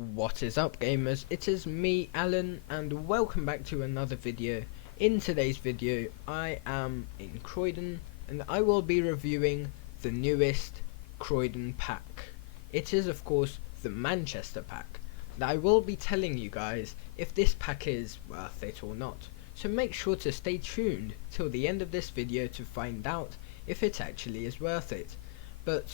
What is up, gamers? It is me, Alan, and welcome back to another video. In today's video I am in Croydon and I will be reviewing the newest Croydon pack. It is of course the Manchester pack, and I will be telling you guys if this pack is worth it or not, so make sure to stay tuned till the end of this video to find out if it actually is worth it. But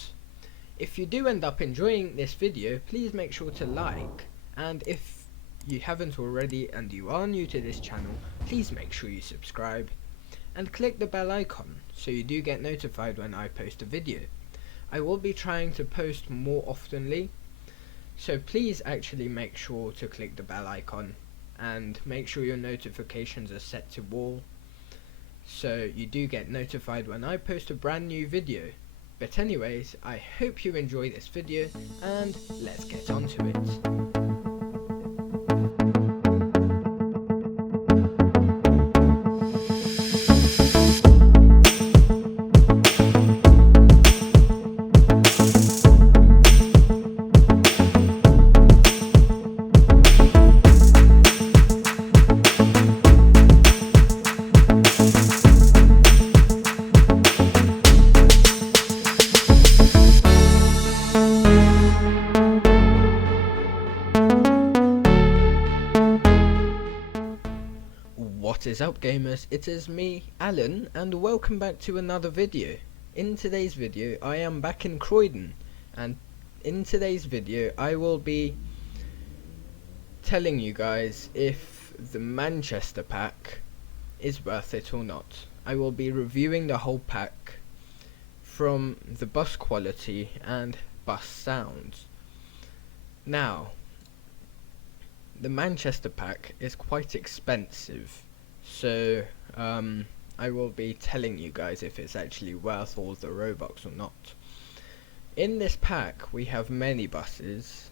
if you do end up enjoying this video, please make sure to like, and if you haven't already and you are new to this channel, please make sure you subscribe and click the bell icon so you do get notified when I post a video. I will be trying to post more oftenly, so please actually make sure to click the bell icon and make sure your notifications are set to all so you do get notified when I post a brand new video. But anyways, I hope you enjoy this video and let's get on to it. What is up, gamers? It is me, Alan, and welcome back to another video. In today's video I am back in Croydon, and in today's video I will be telling you guys if the Manchester pack is worth it or not. I will be reviewing the whole pack from the bus quality and bus sounds. Now, the Manchester pack is quite expensive, so I will be telling you guys if it's actually worth all the Robux or not. In this pack we have many buses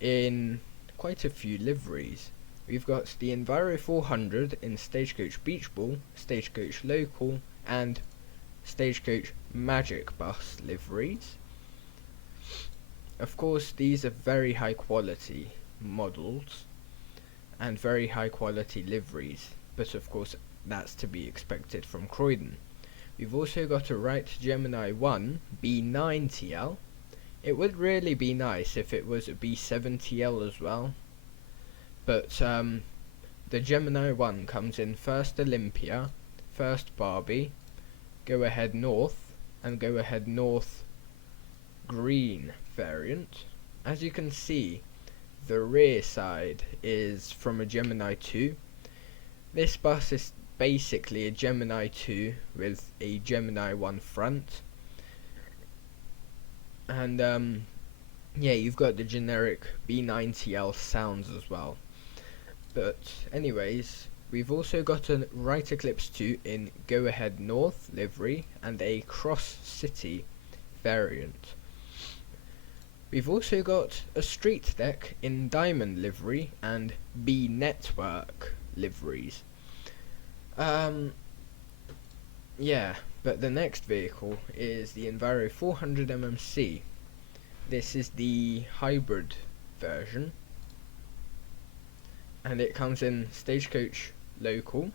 in quite a few liveries. We've got the Enviro 400 in Stagecoach Beach Ball, Stagecoach Local and Stagecoach Magic Bus liveries. Of course these are very high quality models and very high quality liveries, but of course that's to be expected from Croydon. We've also got a Wright Gemini 1 B9 TL. It would really be nice if it was a B7 TL as well, but the Gemini 1 comes in first Olympia, first Barbie, Go Ahead North and Go Ahead North Green variant. As you can see, the rear side is from a Gemini 2. This bus is basically a Gemini 2 with a Gemini 1 front. And yeah, you've got the generic B9TL sounds as well. But anyways, we've also got a Wright Eclipse 2 in Go Ahead North livery and a Cross City variant. We've also got a Streetdeck in Diamond livery and B Network liveries. Yeah, but the next vehicle is the Enviro 400 MMC. This is the hybrid version, and it comes in Stagecoach Local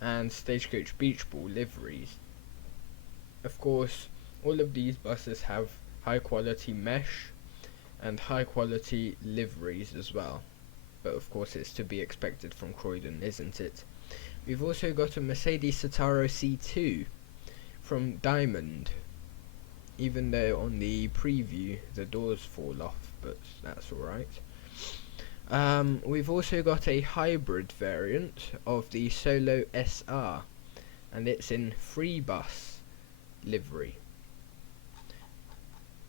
and Stagecoach Beach Ball liveries. Of course, all of these buses have high quality mesh and high quality liveries as well, but of course it's to be expected from Croydon, isn't it? We've also got a Mercedes Citaro C2 from Diamond, even though on the preview the doors fall off, but that's alright. We've also got a hybrid variant of the Solo SR, and it's in free bus livery.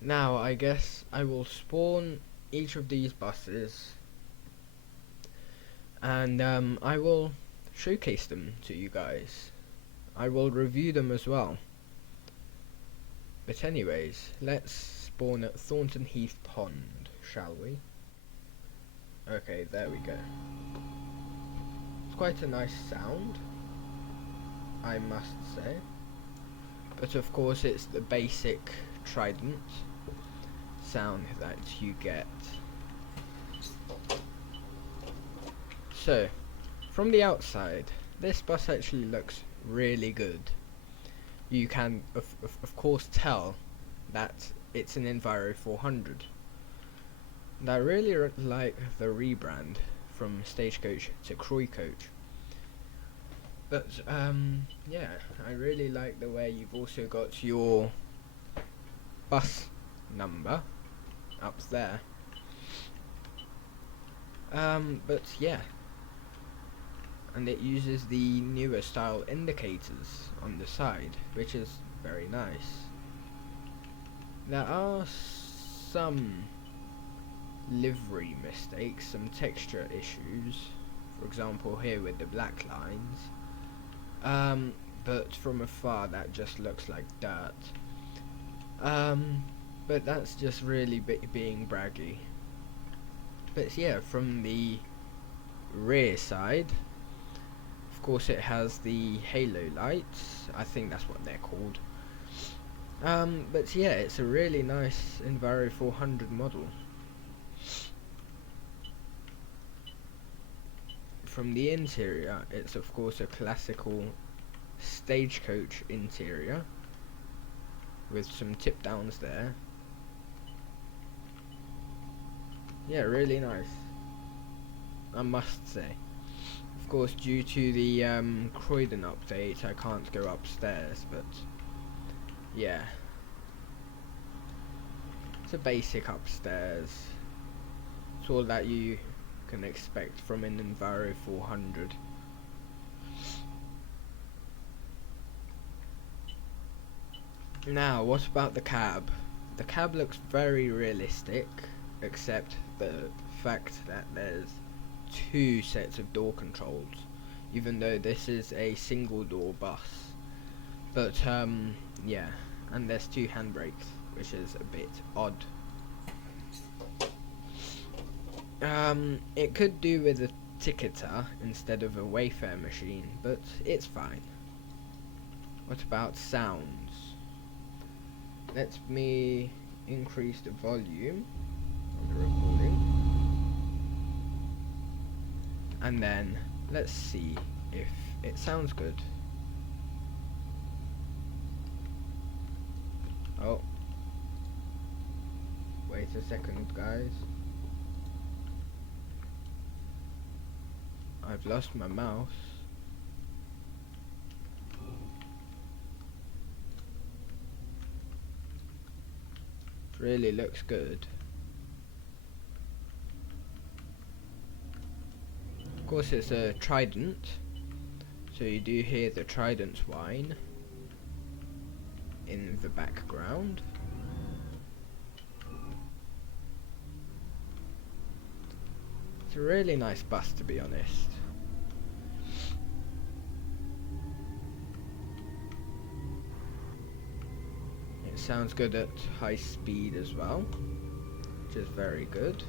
Now I guess I will spawn each of these buses and I will showcase them to you guys. I will review them as well. But anyways, let's spawn at Thornton Heath Pond, shall we? Okay, there we go. It's quite a nice sound, I must say. But of course it's the basic Trident. sound that you get. So, from the outside, this bus actually looks really good. You can of course tell that it's an Enviro 400. And I really like the rebrand from Stagecoach to Croydon. But yeah, I really like the way you've also got your bus number up there. But yeah, and it uses the newer style indicators on the side, which is very nice. There are some livery mistakes, some texture issues, for example here with the black lines, but from afar that just looks like dirt. But that's just really being braggy. But yeah, from the rear side, of course it has the halo lights, I think that's what they're called. But yeah, it's a really nice Enviro 400 model. From the interior, it's of course a classical Stagecoach interior with some tip downs there. Yeah, really nice, I must say. Of course, due to the Croydon update, I can't go upstairs, but yeah, it's a basic upstairs. It's all that you can expect from an Enviro 400. Now, what about the cab? The cab looks very realistic, except the fact that there's two sets of door controls, even though this is a single door bus. But yeah, and there's two handbrakes, which is a bit odd. It could do with a ticketer instead of a Wayfare machine, but it's fine. What about sounds? Let me increase the volume of the recording, and then let's see if it sounds good. Oh, wait a second, guys. I've lost my mouse. It really looks good. Of course, it's a Trident, so you do hear the Trident whine in the background. It's a really nice bus, to be honest. It sounds good at high speed as well, which is very good.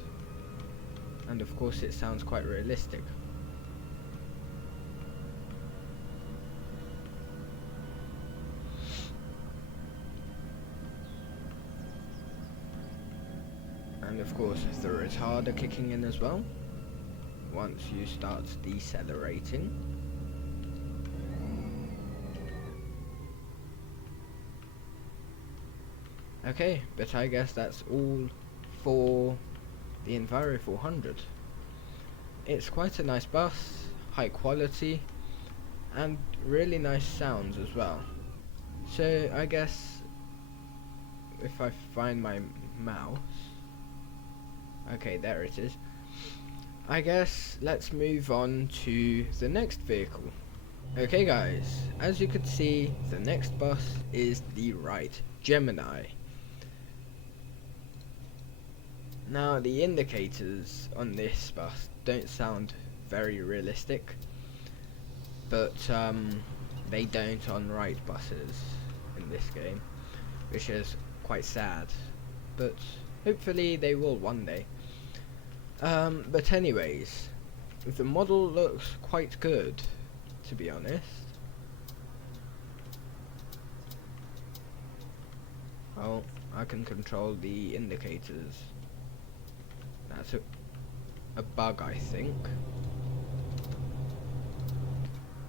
And of course it sounds quite realistic. And of course the retarder kicking in as well once you start decelerating. Okay, but I guess that's all for the Enviro 400. It's quite a nice bus, high quality, and really nice sounds as well. So I guess if I find my mouse, okay, there it is. I guess let's move on to the next vehicle. Okay guys, as you can see, the next bus is the right Gemini. Now the indicators on this bus don't sound very realistic, but they don't on right buses in this game, which is quite sad, but hopefully they will one day. But anyways, the model looks quite good, to be honest. Oh, I can control the indicators. That's a bug, I think.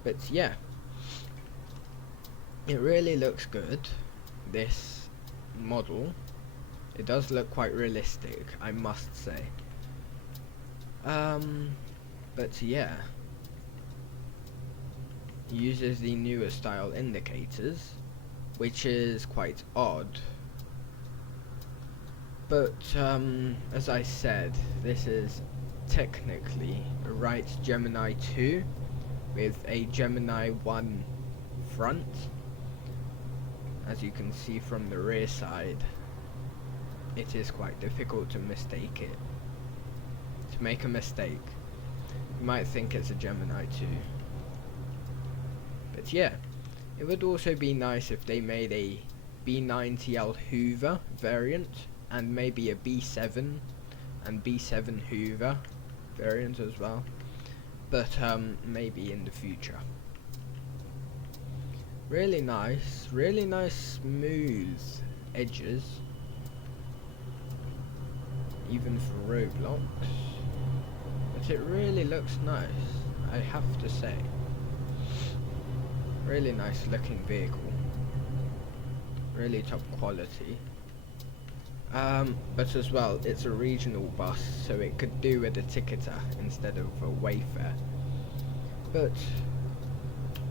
But yeah, it really looks good, this model. It does look quite realistic, I must say. But yeah, uses the newer style indicators, which is quite odd. But as I said, this is technically a right Gemini 2 with a Gemini 1 front. As you can see from the rear side, it is quite difficult to mistake it. To make a mistake, you might think it's a Gemini 2. But yeah, it would also be nice if they made a B9TL Hoover variant, and maybe a B7 and B7 Hoover variant as well. But maybe in the future. Really nice smooth edges, even for Roblox. But it really looks nice, I have to say. Really nice looking vehicle. Really top quality. But as well, it's a regional bus, so it could do with a ticketer instead of a Wayfare. But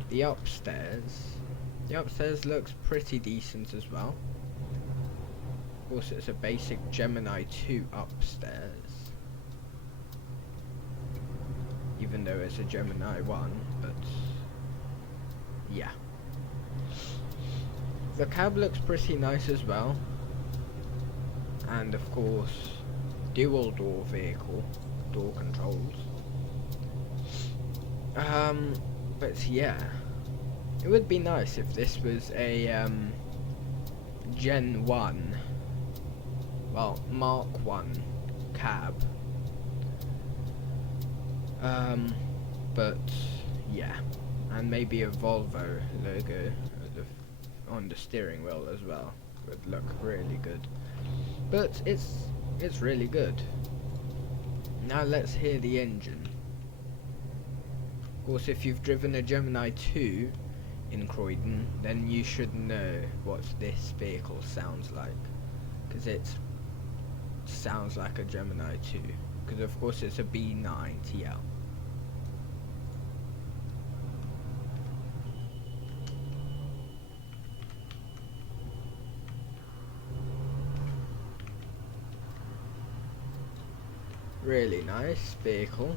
the upstairs looks pretty decent as well. Of course, it's a basic Gemini 2 upstairs, even though it's a Gemini 1, but yeah. The cab looks pretty nice as well. And of course, dual door vehicle, door controls. But yeah, it would be nice if this was a Gen 1, well, Mark 1 cab. But yeah, and maybe a Volvo logo on the steering wheel as well would look really good. But it's really good. Now let's hear the engine. Of course, if you've driven a Gemini 2 in Croydon, then you should know what this vehicle sounds like, because it sounds like a Gemini 2, because of course it's a B9TL. Really nice vehicle.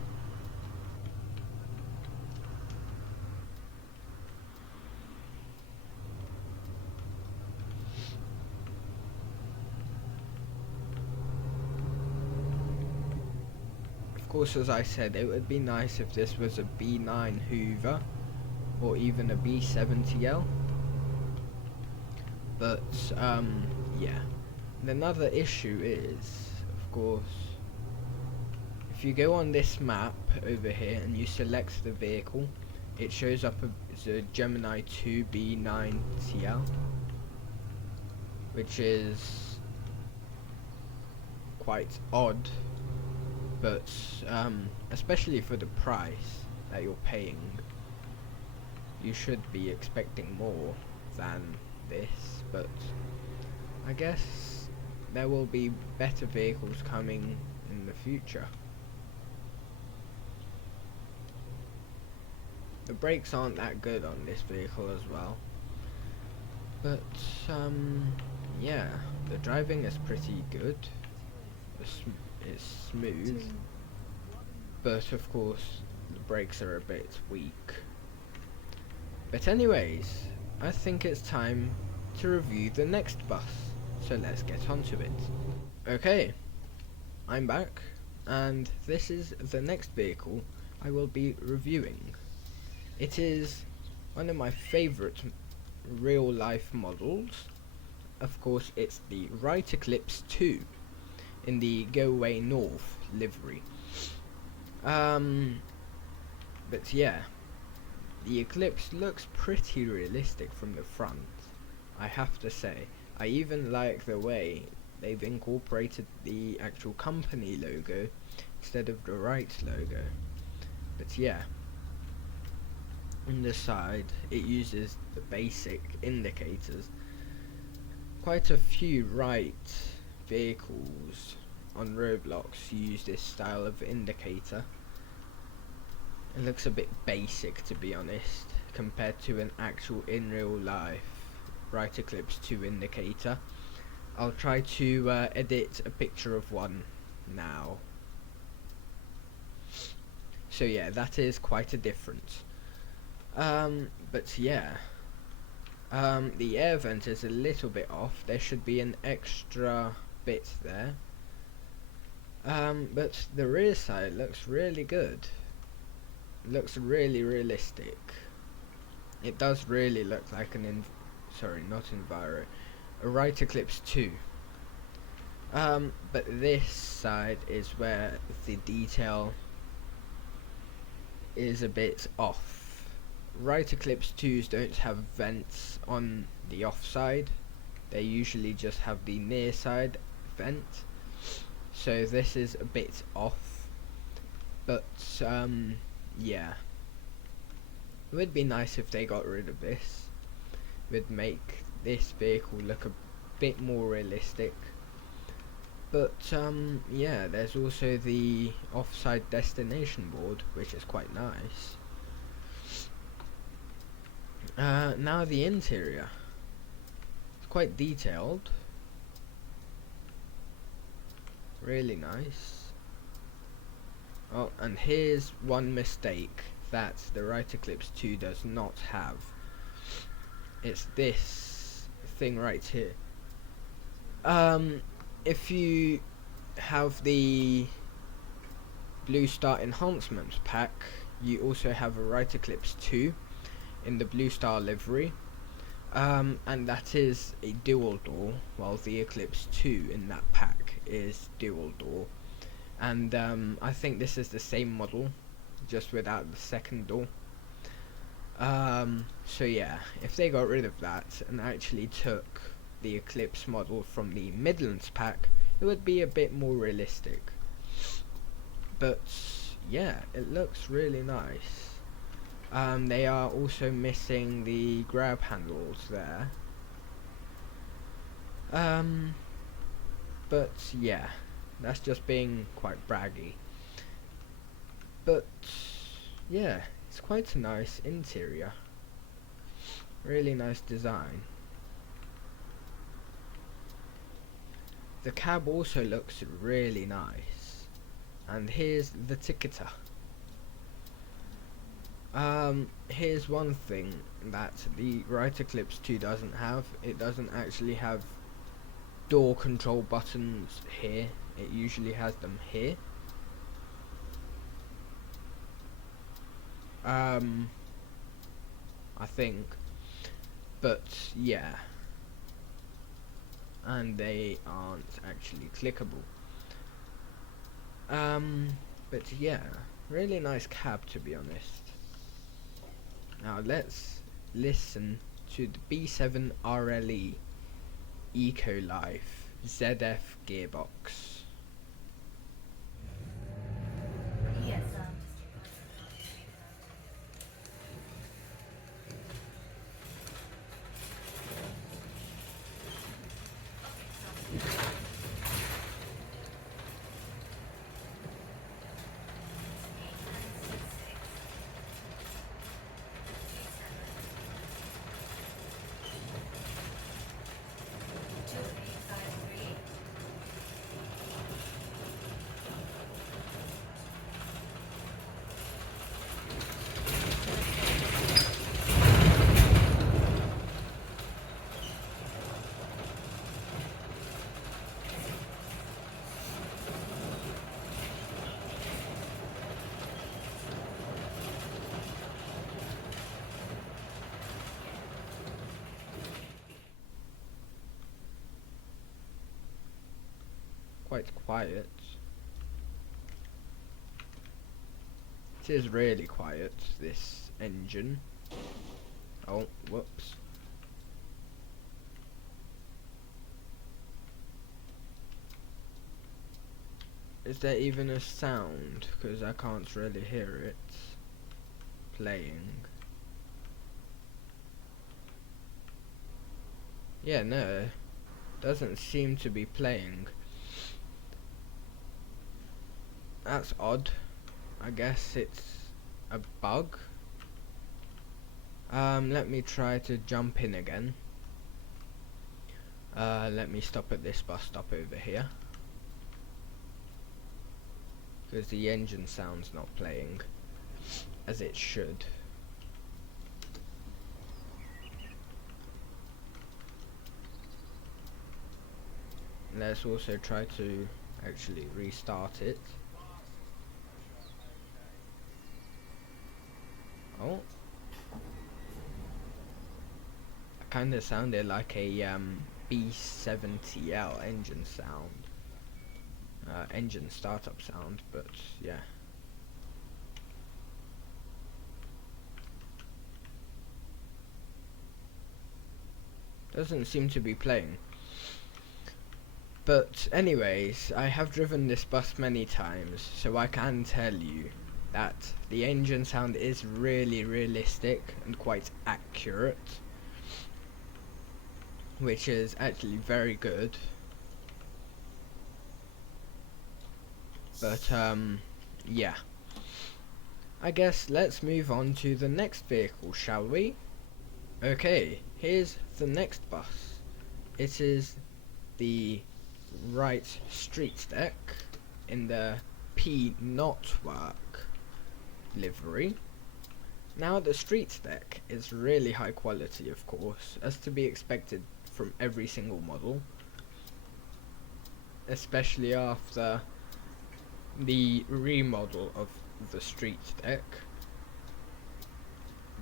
Of course, as I said, it would be nice if this was a B9 Hoover or even a B7TL. But yeah. And another issue is, of course, if you go on this map over here and you select the vehicle, it shows up as a Gemini 2 B9TL, which is quite odd, but especially for the price that you're paying, you should be expecting more than this. But I guess there will be better vehicles coming in the future. The brakes aren't that good on this vehicle as well, but yeah, the driving is pretty good. It's smooth, but of course the brakes are a bit weak. But anyways, I think it's time to review the next bus, so let's get onto it. Okay, I'm back, and this is the next vehicle I will be reviewing. It is one of my favourite real life models. Of course, it's the Right Eclipse 2 in the Go Away North livery. But yeah, the Eclipse looks pretty realistic from the front, I have to say. I even like the way they've incorporated the actual company logo instead of the right logo. But yeah, on the side it uses the basic indicators. Quite a few right vehicles on Roblox use this style of indicator. It looks a bit basic, to be honest, compared to an actual in real life right Eclipse 2 indicator. I'll try to edit a picture of one now. So yeah, that is quite a difference. But yeah, the air vent is a little bit off. There should be an extra bit there. But the rear side looks really good. It looks really realistic. It does really look like an not Enviro, a right Eclipse 2. But this side is where the detail is a bit off. Right Eclipse 2s don't have vents on the off side. They usually just have the near side vent. So this is a bit off. But yeah. It would be nice if they got rid of this. It would make this vehicle look a bit more realistic. But yeah, there's also the offside destination board, which is quite nice. Now the interior. It's quite detailed. Really nice. Oh, and here's one mistake that the right Eclipse 2 does not have. It's this thing right here. If you have the Blue Star Enhancements pack, you also have a right Eclipse 2 in the Blue Star livery, and that is a dual door, while the Eclipse 2 in that pack is dual door. And I think this is the same model, just without the second door. So yeah, if they got rid of that and actually took the Eclipse model from the Midlands pack, it would be a bit more realistic. But yeah, it looks really nice. They are also missing the grab handles there. But yeah, that's just being quite braggy. But yeah, it's quite a nice interior. Really nice design. The cab also looks really nice. And here's the ticketer. Here's one thing that the right Eclipse 2 doesn't have. It doesn't actually have door control buttons here. It usually has them here. I think. But yeah. And they aren't actually clickable. But yeah, really nice cab, to be honest. Now let's listen to the B7 RLE Eco Life ZF gearbox. Yes. Quite quiet. It is really quiet, this engine. Oh, whoops. Is there even a sound? Because I can't really hear it playing. Yeah, no, doesn't seem to be playing. That's odd. I guess it's a bug. Let me try to jump in again. Let me stop at this bus stop over here, because the engine sound's not playing as it should. Let's also try to actually restart it. Oh, it kinda sounded like a B70L engine sound, engine startup sound, but yeah. Doesn't seem to be playing. But anyways, I have driven this bus many times, so I can tell you that the engine sound is really realistic and quite accurate, which is actually very good. But yeah, I guess let's move on to the next vehicle, shall we? Okay, here's the next bus. It is the right Streetdeck in the P Knotwork livery. Now the Streetdeck is really high quality, of course, as to be expected from every single model, especially after the remodel of the Streetdeck.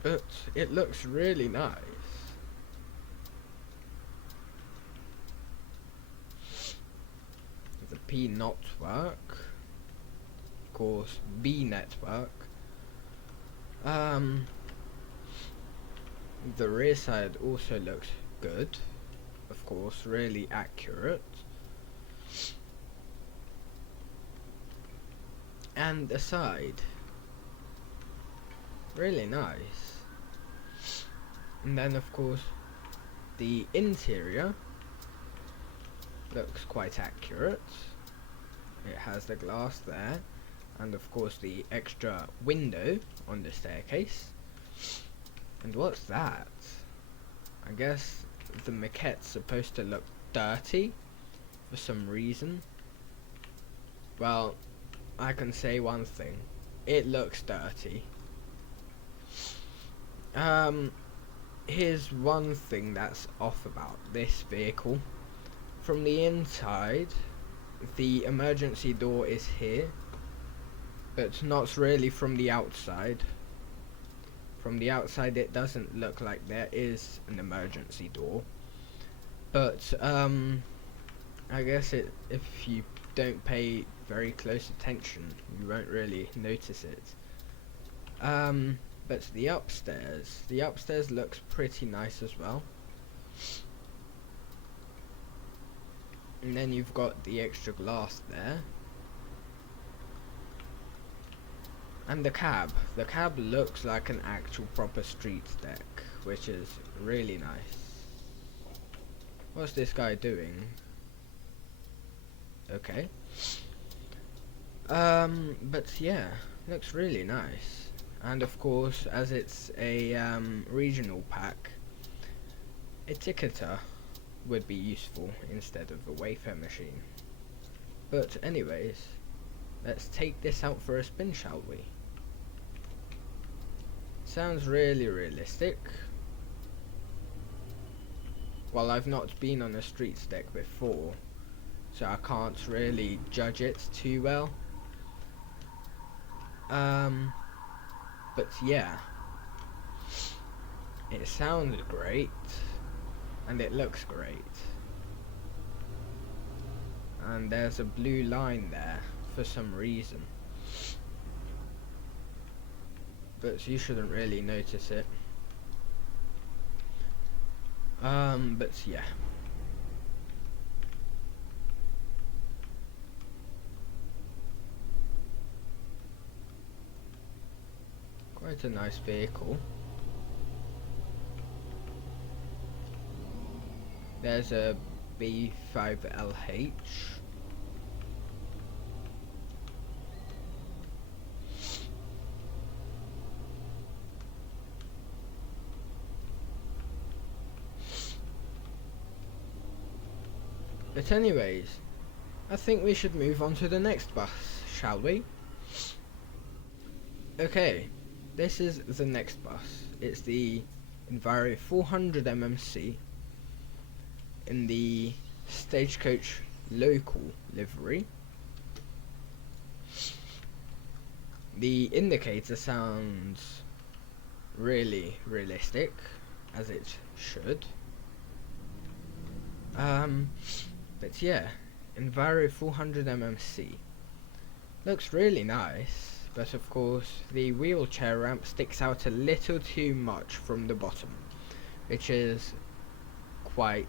But it looks really nice. The P Knotwork, of course, B network. The rear side also looks good, of course, really accurate. And the side, really nice. And then of course the interior looks quite accurate. It has the glass there, and of course the extra window on the staircase. And what's that? I guess the maquette's supposed to look dirty for some reason. Well, I can say one thing, it looks dirty. Here's one thing that's off about this vehicle. From the inside, the emergency door is here, but not really from the outside. From the outside it doesn't look like there is an emergency door, but I guess if you don't pay very close attention you won't really notice it. But the upstairs looks pretty nice as well. And then you've got the extra glass there. And the cab looks like an actual proper Streetdeck, which is really nice. What's this guy doing? Okay. But yeah, looks really nice. And of course, as it's a regional pack, a ticketer would be useful instead of a Wayfare machine. But anyways, let's take this out for a spin, shall we? Sounds really realistic. Well, I've not been on a Streetdeck before, so I can't really judge it too well. But yeah, it sounds great, and it looks great. And there's a blue line there for some reason, but you shouldn't really notice it. But yeah. Quite a nice vehicle. There's a B5LH. But anyways, I think we should move on to the next bus, shall we? Okay, this is the next bus. It's the Enviro 400 MMC in the Stagecoach local livery. The indicator sounds really realistic, as it should. But yeah, Enviro 400 MMC looks really nice, but of course the wheelchair ramp sticks out a little too much from the bottom, which is quite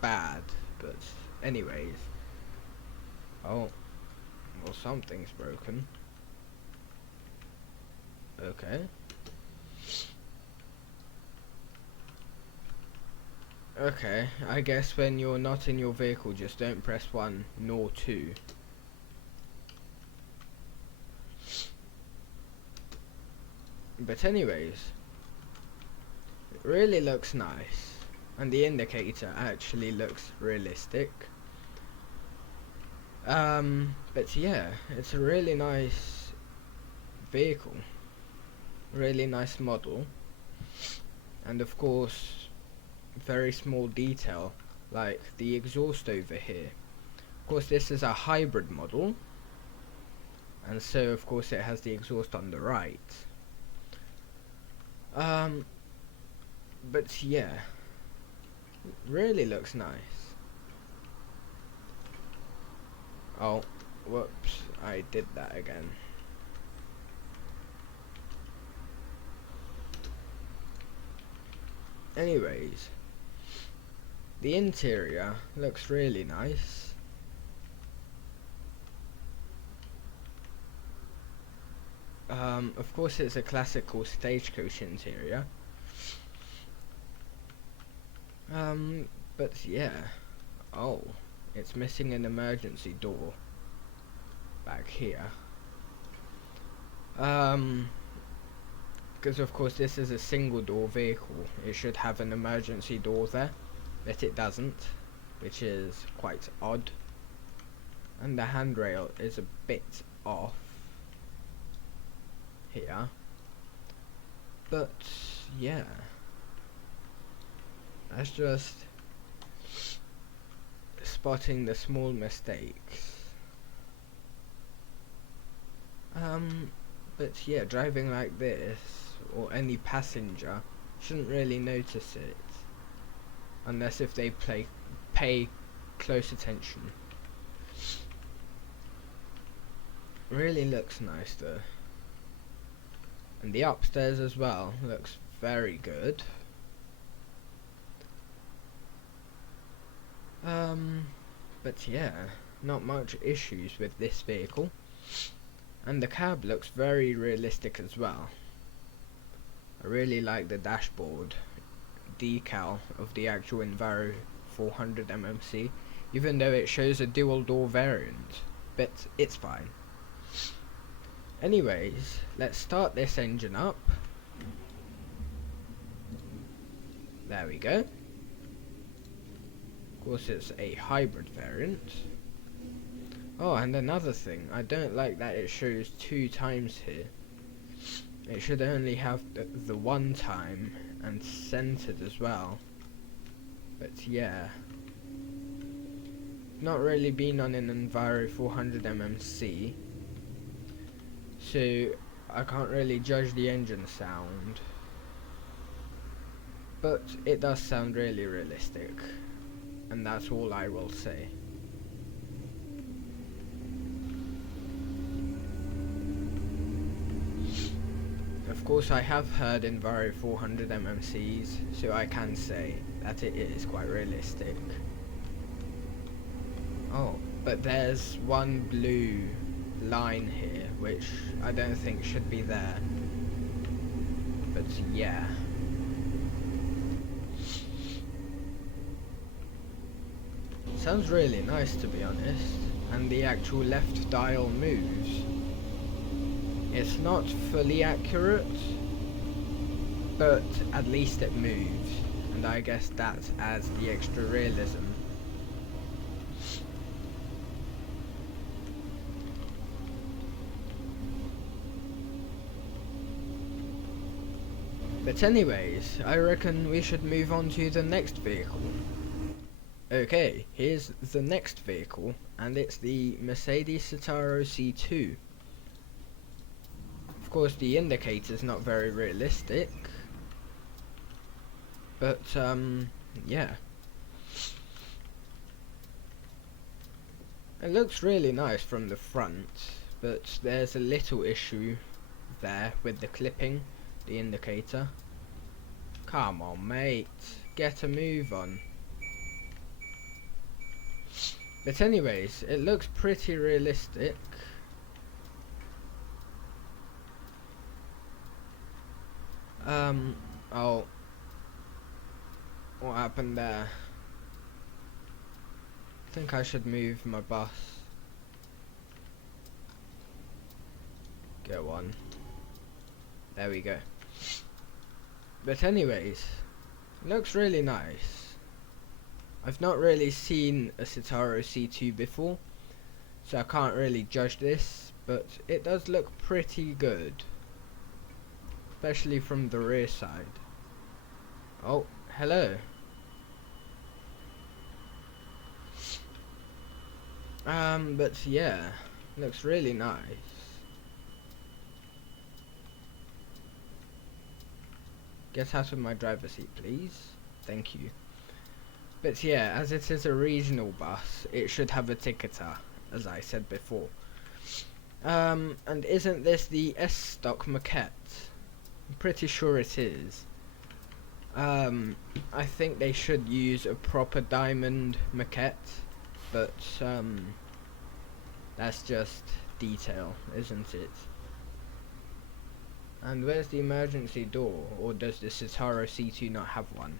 bad. But anyways, oh, well, something's broken. Okay. Okay, I guess when you're not in your vehicle, just don't press 1 nor 2. But anyways, it really looks nice, and the indicator actually looks realistic. But yeah, it's a really nice vehicle, really nice model, and of course very small detail like the exhaust over here. Of course this is a hybrid model, and so of course it has the exhaust on the right. But yeah, it really looks nice. Oh, whoops, I did that again. Anyways, the interior looks really nice. Of course it's a classical Stagecoach interior. But yeah. Oh, it's missing an emergency door back here. Because of course this is a single door vehicle. It should have an emergency door there, but it doesn't, which is quite odd. And the handrail is a bit off here. But yeah, that's just spotting the small mistakes. But yeah, driving like this, or any passenger, shouldn't really notice it, unless if they pay close attention. Really looks nice though. And the upstairs as well looks very good. But yeah, not much issues with this vehicle. And the cab looks very realistic as well. I really like the dashboard decal of the actual Enviro 400 MMC, even though it shows a dual door variant, but it's fine. Anyways, let's start this engine up. There we go. Of course it's a hybrid variant. Oh, and another thing, I don't like that it shows 2 times here. It should only have the 1 time and centered as well. But yeah, not really been on an Enviro 400 MMC, so I can't really judge the engine sound, but it does sound really realistic, and that's all I will say. Of course I have heard Enviro 400 MMCs, so I can say that it is quite realistic. Oh, but there's one blue line here, which I don't think should be there. But yeah. Sounds really nice, to be honest. And the actual left dial moves. It's not fully accurate, but at least it moves. And I guess that adds the extra realism. But anyways, I reckon we should move on to the next vehicle. Okay, here's the next vehicle, and it's the Mercedes Citaro C2. Of course, the indicator's not very realistic, but yeah. It looks really nice from the front, but there's a little issue there with the clipping, the indicator. Come on, mate, get a move on. But anyways, it looks pretty realistic. Oh, what happened there? I think I should move my bus. Go on. There we go. But anyways, it looks really nice. I've not really seen a Citaro C2 before, so I can't really judge this, but it does look pretty good. Especially from the rear side. Oh, hello. But yeah, looks really nice. Get out of my driver's seat, please. Thank you. But yeah, as it is a regional bus, it should have a ticketer, as I said before. And isn't this the S-Stock maquette? I'm pretty sure it is. I think they should use a proper diamond maquette, but that's just detail, isn't it? And where's the emergency door, or does the Citaro C2 not have one?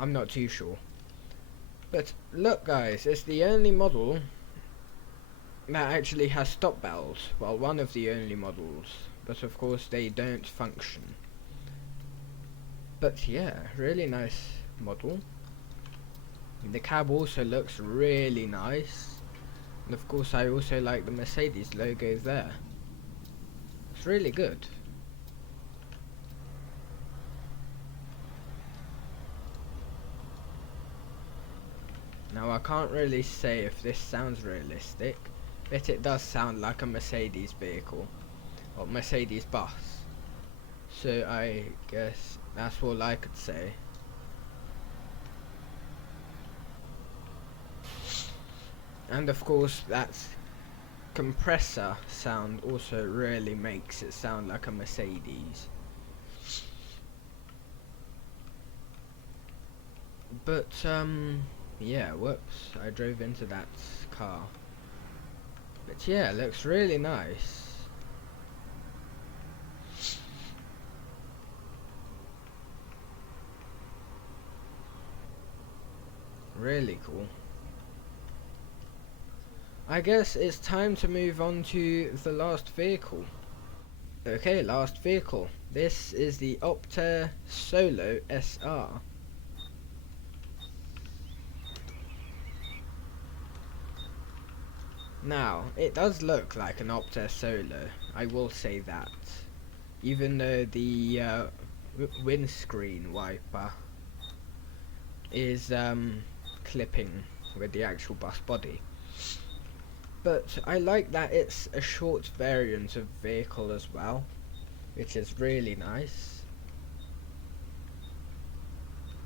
I'm not too sure. But look guys, it's the only model that actually has stop bells. Well, one of the only models, but of course they don't function. But yeah, really nice model. The cab also looks really nice, and of course I also like the Mercedes logo there. It's really good. Now I can't really say if this sounds realistic, but it does sound like a Mercedes vehicle, or Mercedes bus. So I guess that's all I could say. And of course that compressor sound also really makes it sound like a Mercedes. But yeah, whoops, I drove into that car. But yeah, it looks really nice. Really cool. I guess it's time to move on to the last vehicle. Okay, last vehicle. This is the Optare Solo SR. Now, it does look like an Optare Solo, I will say that. Even though the windscreen wiper is clipping with the actual bus body. But I like that it's a short variant of vehicle as well, which is really nice.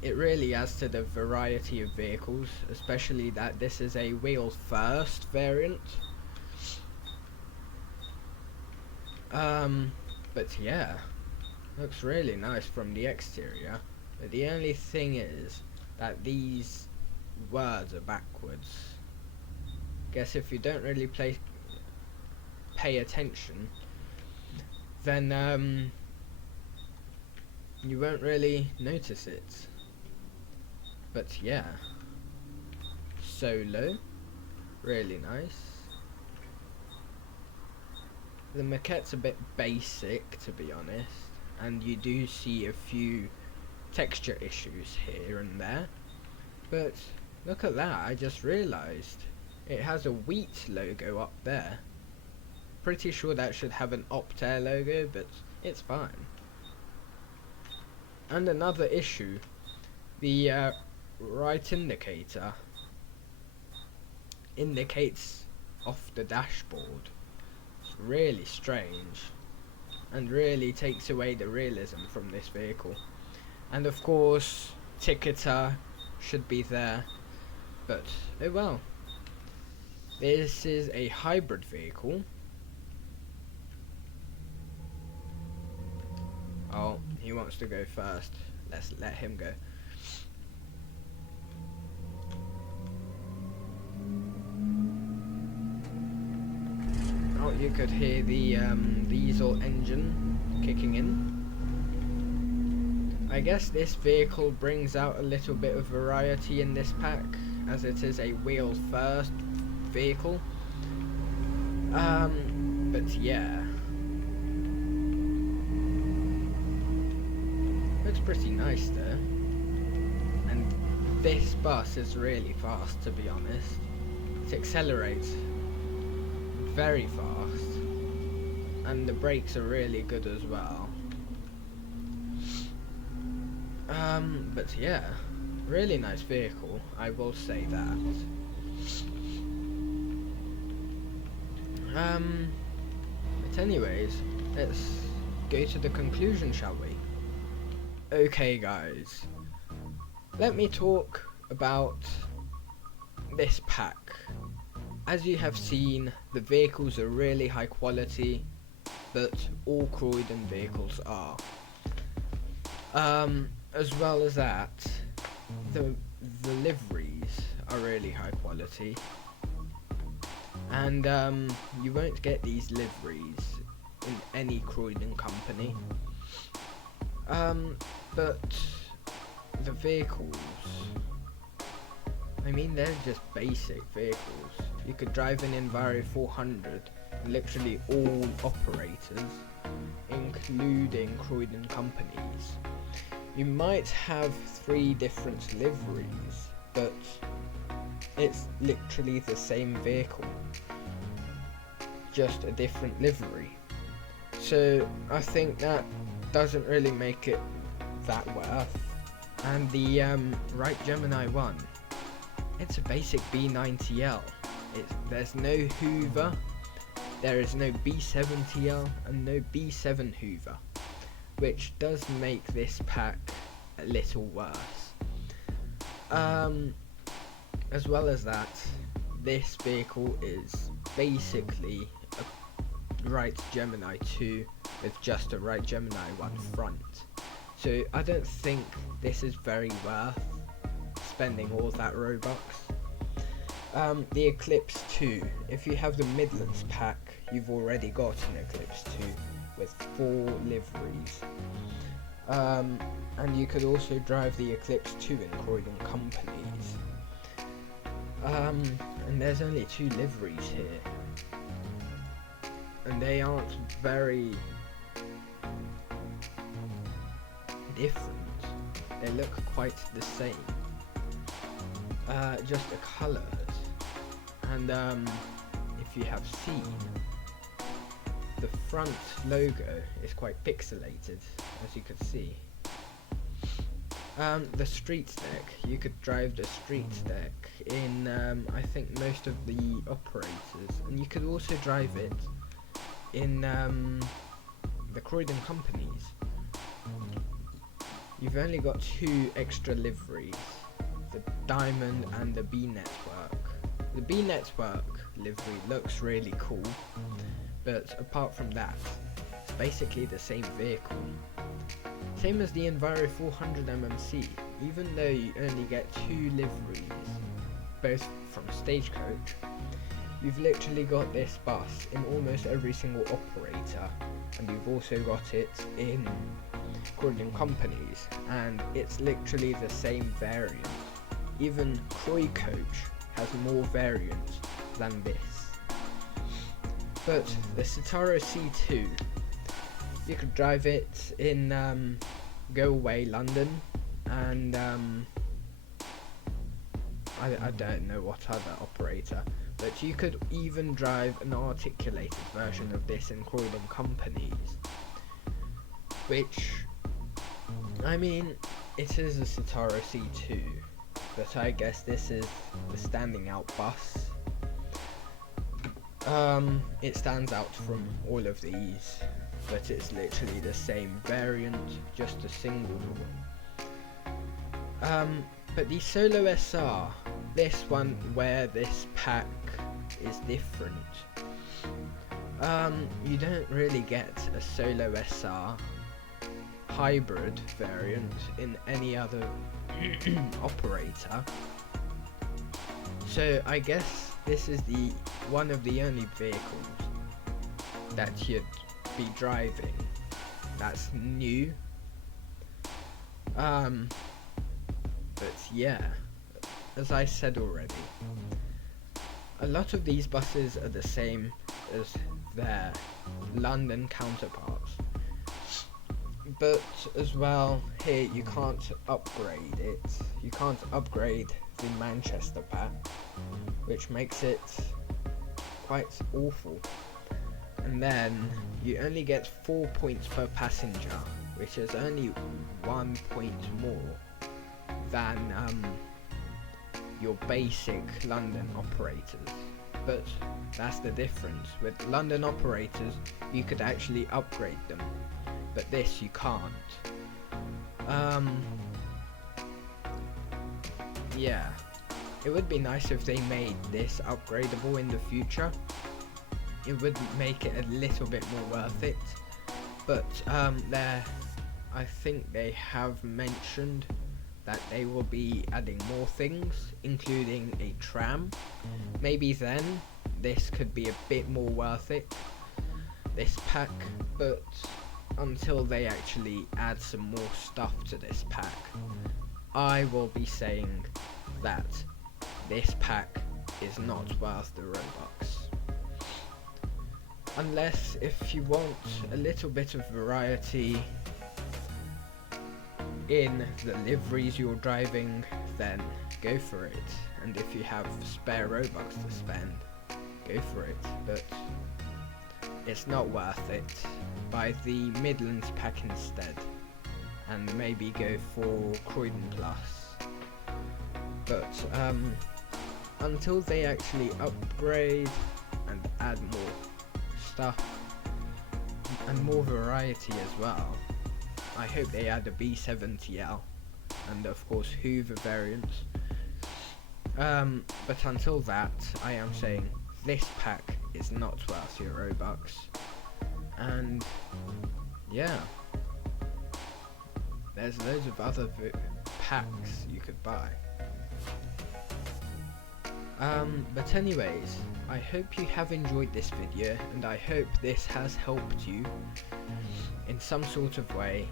It really adds to the variety of vehicles, especially that this is a wheel first variant. But yeah, looks really nice from the exterior. But the only thing is that these words are backwards. Guess if you don't really pay attention, then you won't really notice it. But yeah, solo, really nice. The maquette's a bit basic, to be honest, and you do see a few texture issues here and there. But look at that, I just realised it has a wheat logo up there. Pretty sure that should have an Optare logo, but it's fine. And another issue, the right indicator indicates off the dashboard. It's really strange and really takes away the realism from this vehicle. And of course ticketer should be there, but oh well. This is a hybrid vehicle. Oh, he wants to go first. Let's let him go. Oh, you could hear the diesel engine kicking in. I guess this vehicle brings out a little bit of variety in this pack, as it is a wheel first vehicle. But yeah, looks pretty nice there. And this bus is really fast, to be honest. It accelerates very fast, and the brakes are really good as well. But yeah, really nice vehicle, I will say that. But anyways, let's go to the conclusion, shall we? Okay guys, let me talk about this pack. As you have seen, the vehicles are really high quality, but all Croydon vehicles are. As well as that, the liveries are really high quality, and you won't get these liveries in any Croydon company. But the vehicles, I mean, they're just basic vehicles. You could drive an Enviro 400, literally all operators, including Croydon companies. You might have 3 different liveries, but it's literally the same vehicle, just a different livery. So I think that doesn't really make it that worth. And the right Gemini one, it's a basic B90L. There's no Hoover, there is no B70L and no B7 Hoover, which does make this pack a little worse. As well as that, this vehicle is basically a right Gemini 2 with just a right Gemini 1 front. So I don't think this is very worth spending all that Robux. The Eclipse 2, if you have the Midlands pack, you've already got an Eclipse 2 with 4 liveries. And you could also drive the Eclipse 2 in Croydon companies. And there's only 2 liveries here, and they aren't very different. They look quite the same, just the colours. And if you have seen, the front logo is quite pixelated, as you could see. The Streetdeck, you could drive the Streetdeck in I think most of the operators, and you could also drive it in the Croydon companies. You've only got 2 extra liveries, the Diamond and the B Network. The B Network livery looks really cool, but apart from that, it's basically the same vehicle. Same as the Enviro 400 MMC, even though you only get 2 liveries, both from Stagecoach, you've literally got this bus in almost every single operator, and you've also got it in Croydon companies, and it's literally the same variant. Even Croy Coach has more variants than this. But the Citaro C2, you could drive it in Go Away London, and I don't know what other operator, but you could even drive an articulated version of this in Croydon companies, which, I mean, it is a Citaro C2, but I guess this is the standing out bus. It stands out from all of these, but it's literally the same variant, just a single one. But the Solo SR, this one where this pack is different, you don't really get a Solo SR hybrid variant in any other operator. So I guess this is the one of the only vehicles that you'd be driving that's new. But yeah, as I said already, a lot of these buses are the same as their London counterparts, but as well, here you can't upgrade it. You can't upgrade the Manchester pack, which makes it quite awful. And then you only get 4 points per passenger, which is only 1 point more than your basic London operators. But that's the difference. With London operators, you could actually upgrade them, but this you can't. Yeah, it would be nice if they made this upgradable in the future. It would make it a little bit more worth it, but I think they have mentioned that they will be adding more things, including a tram. Maybe then this could be a bit more worth it, this pack, but until they actually add some more stuff to this pack, I will be saying that this pack is not worth the Robux. Unless if you want a little bit of variety in the liveries you're driving, then go for it. And if you have spare Robux to spend, go for it. But it's not worth it. Buy the Midlands pack instead, and maybe go for Croydon Plus. But until they actually upgrade and add more stuff and more variety as well, I hope they add a B70L and of course Hoover variants. But until that, I am saying this pack is not worth your Robux. And yeah, there's loads of other packs you could buy. But anyways, I hope you have enjoyed this video, and I hope this has helped you in some sort of way.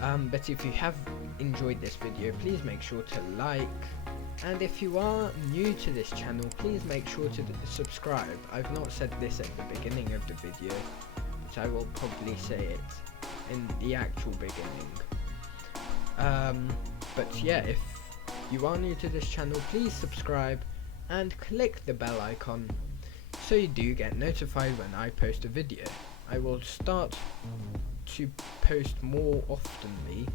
But if you have enjoyed this video, please make sure to like, and if you are new to this channel, please make sure to subscribe. I've not said this at the beginning of the video, but I will probably say it in the actual beginning. But yeah, if you are new to this channel, please subscribe and click the bell icon so you do get notified when I post a video. I will start to post more oftenly.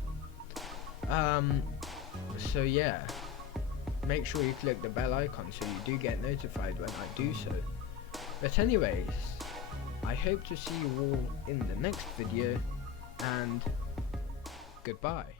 So yeah, make sure you click the bell icon so you do get notified when I do so. But anyways, I hope to see you all in the next video, and goodbye.